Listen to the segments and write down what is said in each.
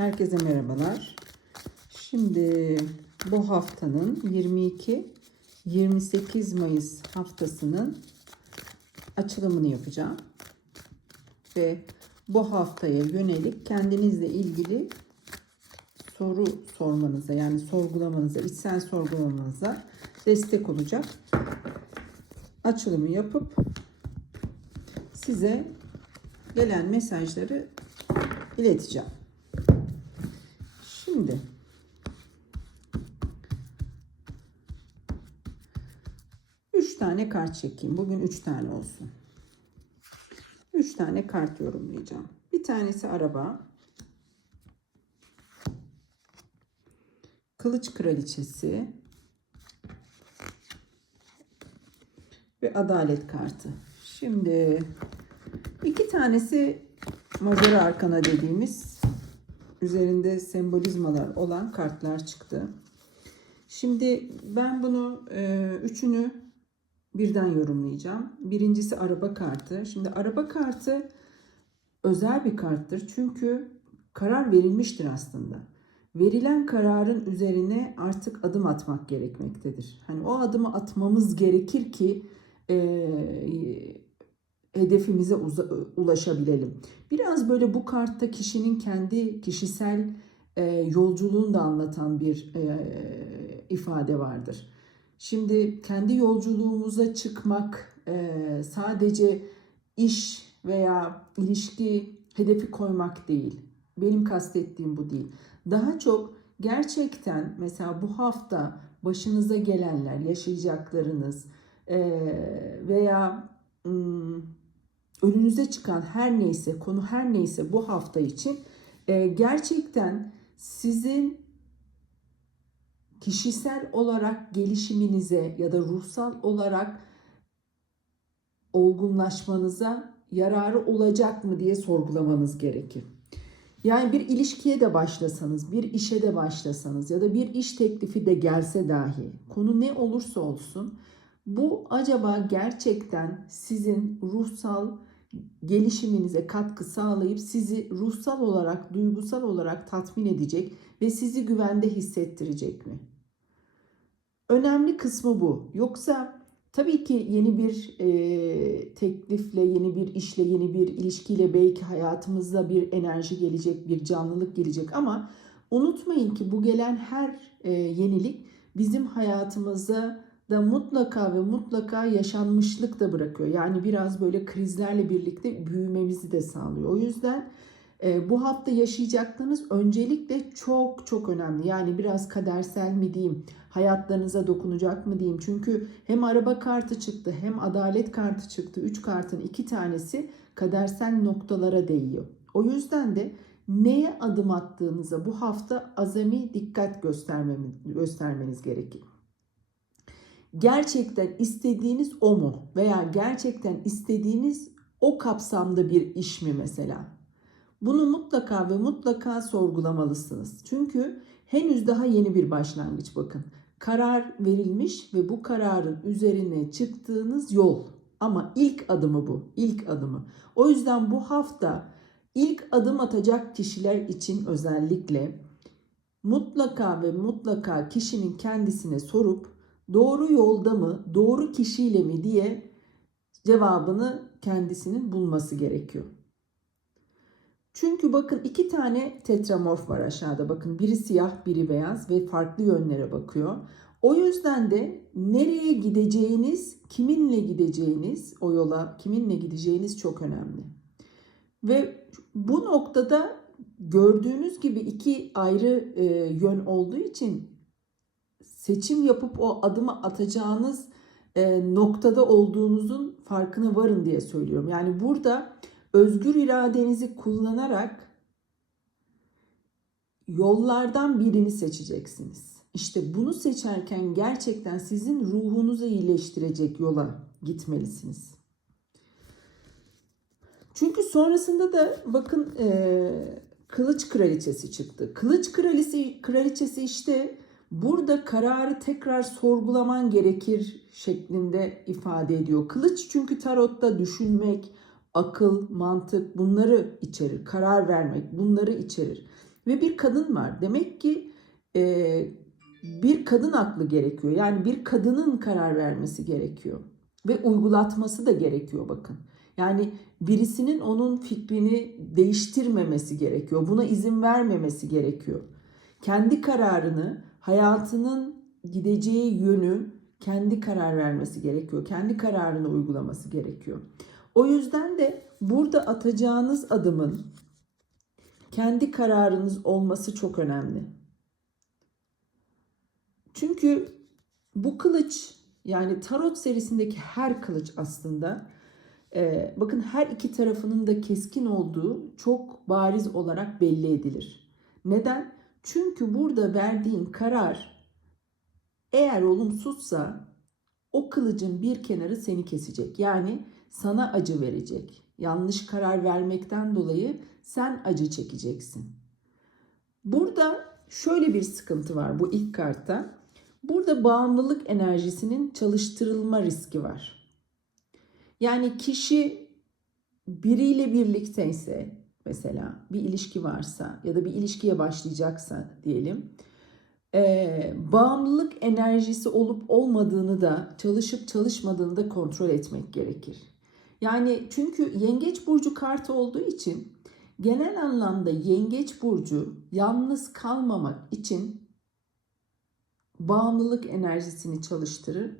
Herkese merhabalar. Şimdi bu haftanın 22-28 Mayıs haftasının açılımını yapacağım. Ve bu haftaya yönelik kendinizle ilgili soru sormanıza yani sorgulamanıza, içsel sorgulamanıza destek olacak açılımı yapıp size gelen mesajları ileteceğim. Şimdi üç tane kart çekeyim. Bugün üç tane olsun. Üç tane kart yorumlayacağım. Bir tanesi araba. Kılıç kraliçesi. Ve adalet kartı. Şimdi iki tanesi Majör Arkana dediğimiz üzerinde sembolizmalar olan kartlar çıktı. Şimdi ben bunu e, üçünü birden yorumlayacağım. Birincisi araba kartı. Şimdi araba kartı özel bir karttır. Çünkü karar verilmiştir aslında. Verilen kararın üzerine artık adım atmak gerekmektedir. Hani o adımı atmamız gerekir ki e, hedefimize uza- ulaşabilelim. Biraz böyle bu kartta kişinin kendi kişisel e, yolculuğunu da anlatan bir e, ifade vardır. Şimdi kendi yolculuğumuza çıkmak e, sadece iş veya ilişki hedefi koymak değil. Benim kastettiğim bu değil. Daha çok gerçekten mesela bu hafta başınıza gelenler, yaşayacaklarınız e, veya önünüze çıkan her neyse, konu her neyse bu hafta için e, gerçekten sizin kişisel olarak gelişiminize ya da ruhsal olarak olgunlaşmanıza yararı olacak mı diye sorgulamanız gerekir. Yani bir ilişkiye de başlasanız, bir işe de başlasanız ya da bir iş teklifi de gelse dahi, konu ne olursa olsun, bu acaba gerçekten sizin ruhsal gelişiminize katkı sağlayıp sizi ruhsal olarak, duygusal olarak tatmin edecek ve sizi güvende hissettirecek mi? Önemli kısmı bu. Yoksa tabii ki yeni bir e, teklifle, yeni bir işle, yeni bir ilişkiyle belki hayatımızda bir enerji gelecek, bir canlılık gelecek ama unutmayın ki bu gelen her e, yenilik bizim hayatımıza da mutlaka ve mutlaka yaşanmışlık da bırakıyor. Yani biraz böyle krizlerle birlikte büyümemizi de sağlıyor. O yüzden e, bu hafta yaşayacaklarınız öncelikle çok çok önemli. Yani biraz kadersel mi diyeyim, hayatlarınıza dokunacak mı diyeyim. Çünkü hem araba kartı çıktı hem adalet kartı çıktı. Üç kartın iki tanesi kadersel noktalara değiyor. O yüzden de neye adım attığınıza bu hafta azami dikkat göstermeniz gerekir gerçekten istediğiniz o mu? Veya gerçekten istediğiniz o kapsamda bir iş mi mesela? Bunu mutlaka ve mutlaka sorgulamalısınız. Çünkü henüz daha yeni bir başlangıç bakın. Karar verilmiş ve bu kararın üzerine çıktığınız yol. Ama ilk adımı bu, ilk adımı. O yüzden bu hafta ilk adım atacak kişiler için özellikle mutlaka ve mutlaka kişinin kendisine sorup doğru yolda mı, doğru kişiyle mi diye cevabını kendisinin bulması gerekiyor. Çünkü bakın iki tane tetramorf var aşağıda. Bakın biri siyah, biri beyaz ve farklı yönlere bakıyor. O yüzden de nereye gideceğiniz, kiminle gideceğiniz, o yola kiminle gideceğiniz çok önemli. Ve bu noktada gördüğünüz gibi iki ayrı e, yön olduğu için seçim yapıp o adımı atacağınız e, noktada olduğunuzun farkına varın diye söylüyorum. Yani burada özgür iradenizi kullanarak yollardan birini seçeceksiniz. İşte bunu seçerken gerçekten sizin ruhunuzu iyileştirecek yola gitmelisiniz. Çünkü sonrasında da bakın e, kılıç kraliçesi çıktı. Kılıç kraliçesi, kraliçesi işte burada kararı tekrar sorgulaman gerekir şeklinde ifade ediyor. Kılıç çünkü tarotta düşünmek, akıl, mantık bunları içerir. Karar vermek bunları içerir. ve bir kadın var. Demek ki e, bir kadın aklı gerekiyor. Yani bir kadının karar vermesi gerekiyor ve uygulatması da gerekiyor bakın. Yani birisinin onun fikrini değiştirmemesi gerekiyor. Buna izin vermemesi gerekiyor. Kendi kararını, hayatının gideceği yönü kendi karar vermesi gerekiyor. Kendi kararını uygulaması gerekiyor. O yüzden de burada atacağınız adımın kendi kararınız olması çok önemli. Çünkü bu kılıç yani tarot serisindeki her kılıç aslında e, bakın her iki tarafının da keskin olduğu çok bariz olarak belli edilir. Neden? Çünkü burada verdiğin karar eğer olumsuzsa o kılıcın bir kenarı seni kesecek. Yani sana acı verecek. Yanlış karar vermekten dolayı sen acı çekeceksin. Burada şöyle bir sıkıntı var bu ilk kartta. Burada bağımlılık enerjisinin çalıştırılma riski var. Yani kişi biriyle birlikteyse mesela bir ilişki varsa ya da bir ilişkiye başlayacaksa diyelim e, bağımlılık enerjisi olup olmadığını da çalışıp çalışmadığını da kontrol etmek gerekir. Yani çünkü yengeç burcu kartı olduğu için genel anlamda yengeç burcu yalnız kalmamak için bağımlılık enerjisini çalıştırır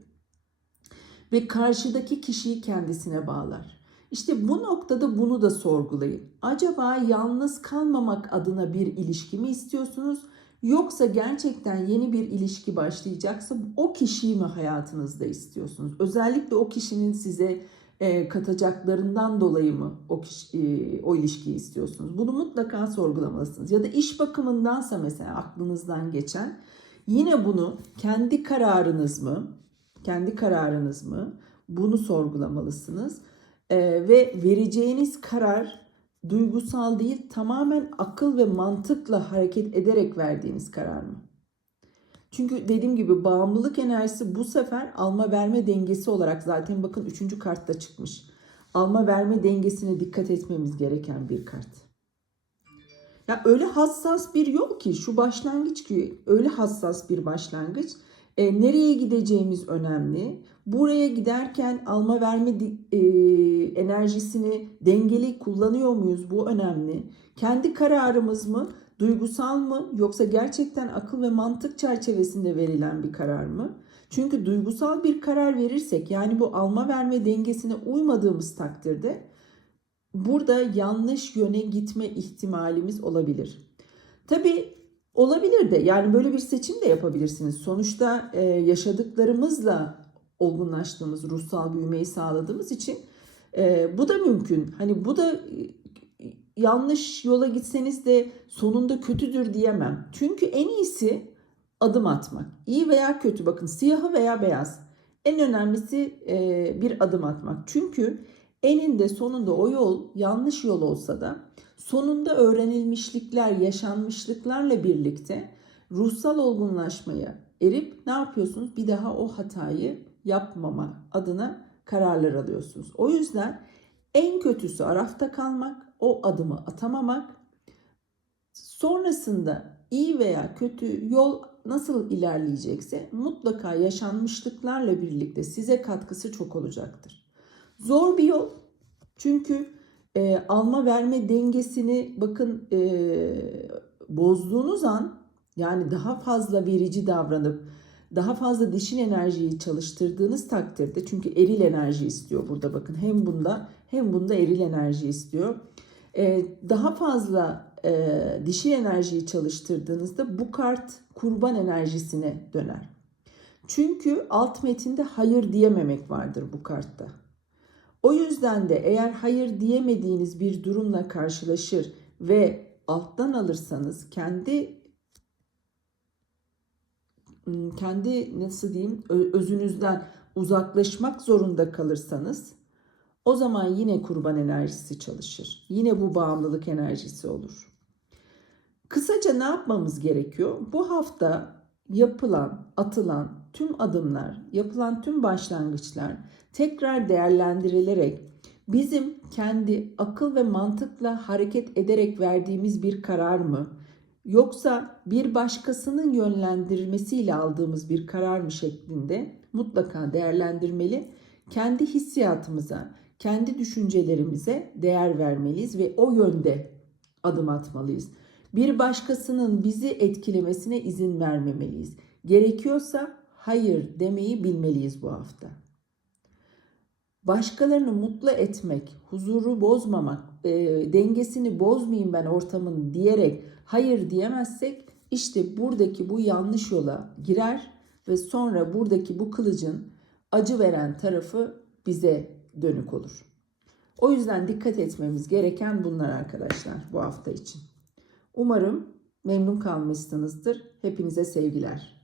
ve karşıdaki kişiyi kendisine bağlar. İşte bu noktada bunu da sorgulayın. Acaba yalnız kalmamak adına bir ilişki mi istiyorsunuz? Yoksa gerçekten yeni bir ilişki başlayacaksa o kişiyi mi hayatınızda istiyorsunuz? Özellikle o kişinin size e, katacaklarından dolayı mı o kişi, e, o ilişkiyi istiyorsunuz? Bunu mutlaka sorgulamalısınız. Ya da iş bakımındansa mesela aklınızdan geçen yine bunu kendi kararınız mı? Kendi kararınız mı? Bunu sorgulamalısınız. E, ve vereceğiniz karar duygusal değil tamamen akıl ve mantıkla hareket ederek verdiğiniz karar mı? Çünkü dediğim gibi bağımlılık enerjisi bu sefer alma verme dengesi olarak zaten bakın üçüncü kartta çıkmış. Alma verme dengesine dikkat etmemiz gereken bir kart. Ya öyle hassas bir yol ki şu başlangıç ki öyle hassas bir başlangıç. E, nereye gideceğimiz önemli. Buraya giderken alma verme e, enerjisini dengeli kullanıyor muyuz? Bu önemli. Kendi kararımız mı? Duygusal mı yoksa gerçekten akıl ve mantık çerçevesinde verilen bir karar mı? Çünkü duygusal bir karar verirsek yani bu alma verme dengesine uymadığımız takdirde burada yanlış yöne gitme ihtimalimiz olabilir. Tabii olabilir de yani böyle bir seçim de yapabilirsiniz. Sonuçta e, yaşadıklarımızla olgunlaştığımız, ruhsal büyümeyi sağladığımız için e, bu da mümkün. Hani bu da yanlış yola gitseniz de sonunda kötüdür diyemem. Çünkü en iyisi adım atmak. İyi veya kötü bakın siyahı veya beyaz. En önemlisi e, bir adım atmak. Çünkü eninde sonunda o yol yanlış yol olsa da sonunda öğrenilmişlikler, yaşanmışlıklarla birlikte ruhsal olgunlaşmaya erip ne yapıyorsunuz? Bir daha o hatayı yapmama adına kararlar alıyorsunuz. O yüzden en kötüsü arafta kalmak, o adımı atamamak. Sonrasında iyi veya kötü yol nasıl ilerleyecekse mutlaka yaşanmışlıklarla birlikte size katkısı çok olacaktır. Zor bir yol çünkü e, alma verme dengesini bakın e, bozduğunuz an yani daha fazla verici davranıp daha fazla dişil enerjiyi çalıştırdığınız takdirde çünkü eril enerji istiyor burada bakın hem bunda hem bunda eril enerji istiyor. Ee, daha fazla e, dişil enerjiyi çalıştırdığınızda bu kart kurban enerjisine döner. Çünkü alt metinde hayır diyememek vardır bu kartta. O yüzden de eğer hayır diyemediğiniz bir durumla karşılaşır ve alttan alırsanız kendi kendi nasıl diyeyim özünüzden uzaklaşmak zorunda kalırsanız o zaman yine kurban enerjisi çalışır. Yine bu bağımlılık enerjisi olur. Kısaca ne yapmamız gerekiyor? Bu hafta yapılan, atılan tüm adımlar, yapılan tüm başlangıçlar tekrar değerlendirilerek bizim kendi akıl ve mantıkla hareket ederek verdiğimiz bir karar mı? Yoksa bir başkasının yönlendirmesiyle aldığımız bir karar mı şeklinde mutlaka değerlendirmeli. Kendi hissiyatımıza, kendi düşüncelerimize değer vermeliyiz ve o yönde adım atmalıyız. Bir başkasının bizi etkilemesine izin vermemeliyiz. Gerekiyorsa hayır demeyi bilmeliyiz bu hafta. Başkalarını mutlu etmek, huzuru bozmamak, e, dengesini bozmayayım ben ortamın diyerek hayır diyemezsek işte buradaki bu yanlış yola girer ve sonra buradaki bu kılıcın acı veren tarafı bize dönük olur. O yüzden dikkat etmemiz gereken bunlar arkadaşlar bu hafta için. Umarım memnun kalmışsınızdır. Hepinize sevgiler.